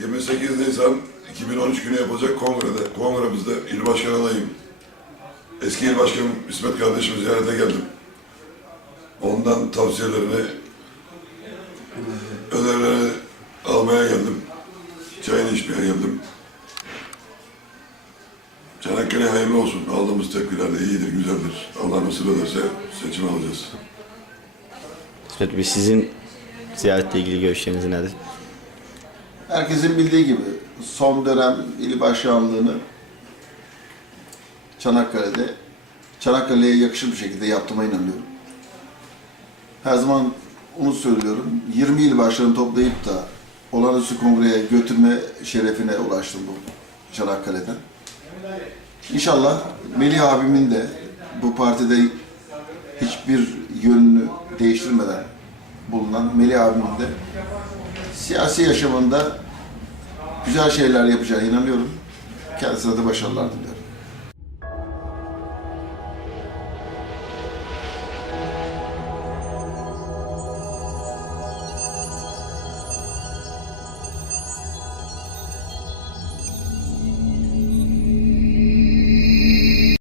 28 Nisan 2013 günü yapılacak kongrede, kongremizde il başkanı adayım. Eski il başkanım İsmet kardeşimi ziyarete geldim. Ondan tavsiyelerini, önerilerini almaya geldim. Çayını içmeye geldim. Çanakkale hayırlı olsun. Aldığımız tepkiler de iyidir, güzeldir. Allah nasip ederse seçim alacağız. İsmet Bey sizin ziyaretle ilgili görüşleriniz nedir? Herkesin bildiği gibi son dönem il başkanlığını Çanakkale'de Çanakkale'ye yakışır bir şekilde yaptığıma inanıyorum. Her zaman onu söylüyorum. 20 il başkanı toplayıp da olağanüstü kongreye götürme şerefine ulaştım bu Çanakkale'den. İnşallah Melih abimin de bu partide hiçbir yönünü değiştirmeden bulunan Melih abimin de siyasi yaşamında güzel şeyler yapacağına inanıyorum. Kendisine de başarılar diliyorum.